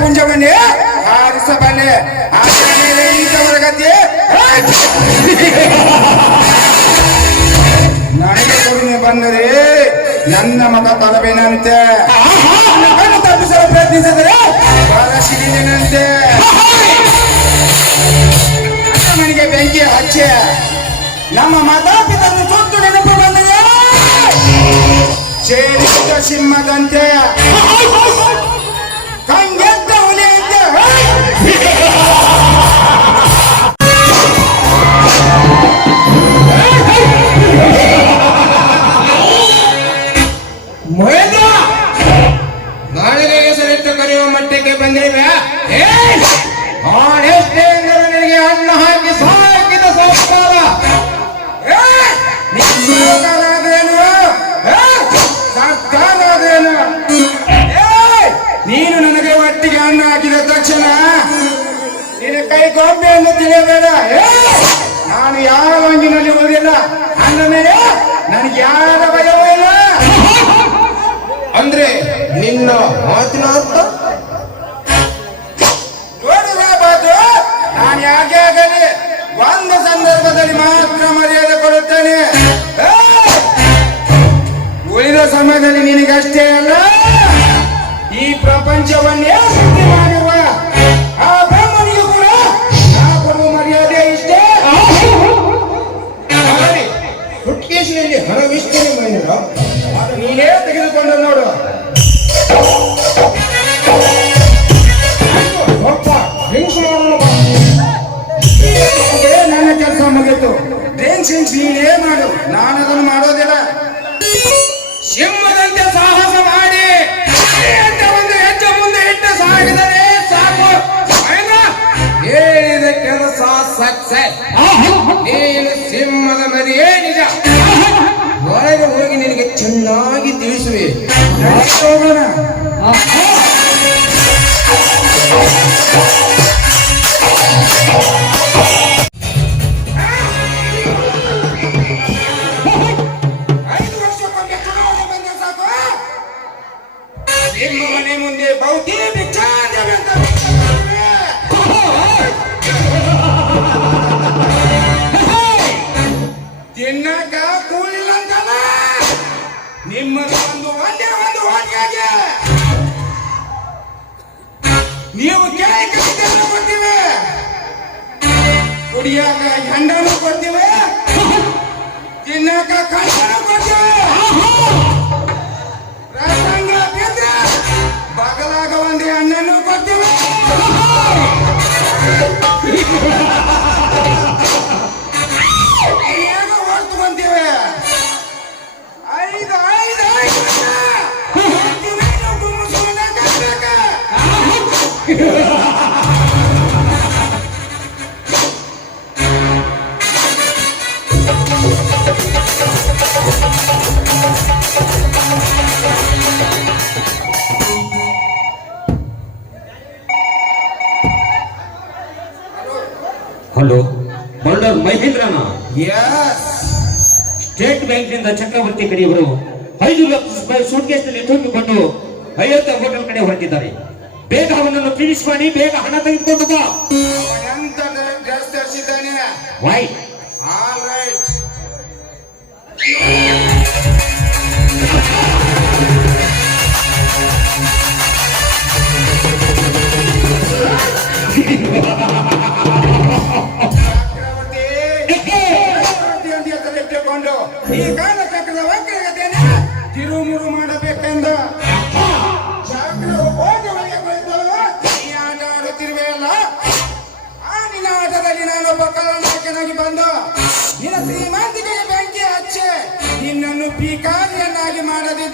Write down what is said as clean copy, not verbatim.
ಪುಂಜವನ್ನೇ ಹಾರಿಸಬಲ್ಲೆ ಗತಿ ನನಗೆ ಕಡಿಮೆ ಬಂದರೆ ನನ್ನ ಮತ ತಲಬೇನಂತೆ ಕಣ್ಣು ತಪ್ಪಿಸಲು ಪ್ರಯತ್ನಿಸಿದರೆ ಬಾಲ ಸಿಡಿದೆನಂತೆ ಮನೆಗೆ ಬೆಂಕಿ ಹಚ್ಚೆ ನಮ್ಮ ಮಾತಾಪಿತರನ್ನು ಸುತ್ತು ನೆನಪು ಬಂದರೆ ಸೇರಿದ ಸಿಂಹದಂತೆ ಕಂಗೆದ್ದ ಹುಲಿಯಂತೆ ನಾಳೆ ಹೆಸರಿಟ್ಟು ಕರೆಯುವ ಮಟ್ಟಕ್ಕೆ ಬಂದಿವೆ. ಎಷ್ಟೇ ಎಂದರೆ ನನಗೆ ಅನ್ನ ಹಾಕಿ ಸಾಕಿದ ಸಂಸ್ಕಾರ ಸರ್ಕಾರದೇನು ಸರ್ಕಾರದೇನು ನೀನು ನನಗೆ ಒಟ್ಟಿಗೆ ಅನ್ನ ಹಾಕಿದ ತಕ್ಷಣ ನಿನ್ನ ಕೈ ಗೊಂಬೆಯನ್ನು ತಿಳಿಯಬೇಡ. ನಾನು ಯಾವ ಹಂಗಿನಲ್ಲಿ ಹೋಗಿಲ್ಲ ಅಂದ ಮೇಲೆ ನನಗೆ ಯಾರ ಭಯವೂ ಇಲ್ಲ. ಅಂದ್ರೆ ನಿನ್ನ ಮಾತಿನ ಅರ್ಥ ನೋಡಿದ ಬಾತು ನಾನು ಯಾಕೆ ಆಗಲಿ ಒಂದು ಸಂದರ್ಭದಲ್ಲಿ ಮಾತ್ರ ಮರ್ಯಾದೆ ಕೊಡುತ್ತೇನೆ. ಉಳಿದ ಸಮಯದಲ್ಲಿ ನಿನಗಷ್ಟೇ ಅಲ್ಲ ಈ ಪ್ರಪಂಚವನ್ನೇ ಸೃಷ್ಟಿ ಮಾಡಿರುವ ಆ ಬ್ರಹ್ಮನಿಗೂ ಕೂಡ ನಾ ಕೊಡುವ ಮರ್ಯಾದೆ ಇಷ್ಟೇ. ಸುಟ್ಕೇಶಿನಲ್ಲಿ ಹಣವಿಷ್ಟೇ ಮೈನರ ನೀನೇ ತೆಗೆದುಕೊಂಡು ನೋಡು. ನನ್ನ ಕೆಲಸ ಮುಗಿತು. ಡ್ರಿಂಕ್ಸ್ ನೀನೇ ಮಾಡು, ನಾನು ಅದನ್ನು ಮಾಡೋದಿಲ್ಲ. ಸಿಂಹದಂತೆ ಸಾಹಸ ಮಾಡಿ ಒಂದು ಹೆಜ್ಜೆ ಮುಂದೆ ಇಟ್ಟು ಸಾಗಿದರೆ ಸಾಕು. ಹೇಳಿದ ಕೆಲಸ ಸಕ್ಸಸ್. ನೀನು ಸಿಂಹದ ಮರಿಯೇ ನಿಜ. ಒಳಗೆ ಹೋಗಿ ನಿನಗೆ ಚೆನ್ನಾಗಿ ತಿಳಿಸುವೆ. ಹೋಗೋಣ. ನಿಮ್ಮ ಮನೆ ಮುಂದೆ ಬೌದ್ಧಿ ಬಿಚ್ಚಾಂಜವೆ ಅಂತ ತಿನ್ನಕ ಕೂಲಿಲ್ಲ ಅಂತಲ್ಲ. ನಿಮ್ಮದು ಒಂದೇ ಒಂದು ಹೋಳಿಗೆ ನೀವು ಕೇಳಿಕೆಲ್ಲ ಕೊಡ್ತೀವಿ, ಕುಡಿಯಾಕ ಹೆಂಡನು ಕೊಡ್ತೀವಿ, ತಿನ್ನಕ ಕಣ್ಣನು ಕೊಡ್ತೀವಿ. ಪ್ರಸಂಗ ಬಿದ್ರೆ ಬಗಲಾಗ ಒಂದೇ ಹಣ್ಣನ್ನು ಕೊಡ್ತೀವಿ. ಹೊರತು ಬಂತೀವಿ. ಐದು ಐದು ಐದು ಹಲೋ, ಮರ್ಡರ್ ಮಹೇಂದ್ರನ? ಯಸ್. ಸ್ಟೇಟ್ ಬ್ಯಾಂಕ್ನಿಂದ ಚಕ್ರವರ್ತಿ ಕಡೆಯವರು 5 ಲಕ್ಷ ರೂಪಾಯಿ ಸೂಟ್ಕೇಸ್ನಲ್ಲಿ ತುಂಬಿಕೊಂಡು ಅಯೋಧ್ಯ ಹೋಟೆಲ್ ಕಡೆ ಹೊರಟಿದ್ದಾರೆ. ಬೇಗ ಅವನನ್ನು ಫಿನಿಶ್ ಮಾಡಿ ಬೇಗ ಹಣ ತೆಗೆದುಕೊಂಡು ಬಾ. ಎಂತಂದ್ರೆ ತೋರಿಸಿದ್ದಾನೆ. Why all right. ಚಕ್ರವರ್ತಿ ಅಂತ ಹೆಸರಿಟ್ಟುಕೊಂಡು ಈ ಕಾಲಚಕ್ರದ ವಕ್ರಗತಿಯನ್ನು ತಿರುಮುರು ಮಾಡಬೇಕೆಂದ ಚಕ್ರವು ಭೋಗಗಳಿಗೆ ಕುಳಿತಳು. ಈ ಆಟ ಆಡುತ್ತಿರುವೆಯಲ್ಲ, ಆ ನಿನ್ನ ಆಟದಲ್ಲಿ ನಾನೊಬ್ಬ ಕಳ್ಳನಾಯಕನಾಗಿ ಬಂದ ನಿನ್ನ ಶ್ರೀಮಂತಿಕೆಗೆ ಬೆಂಕಿ ಹಚ್ಚೆ ನಿನ್ನನ್ನು ಪೀಕಾರಿಯನ್ನಾಗಿ ಮಾಡದೆ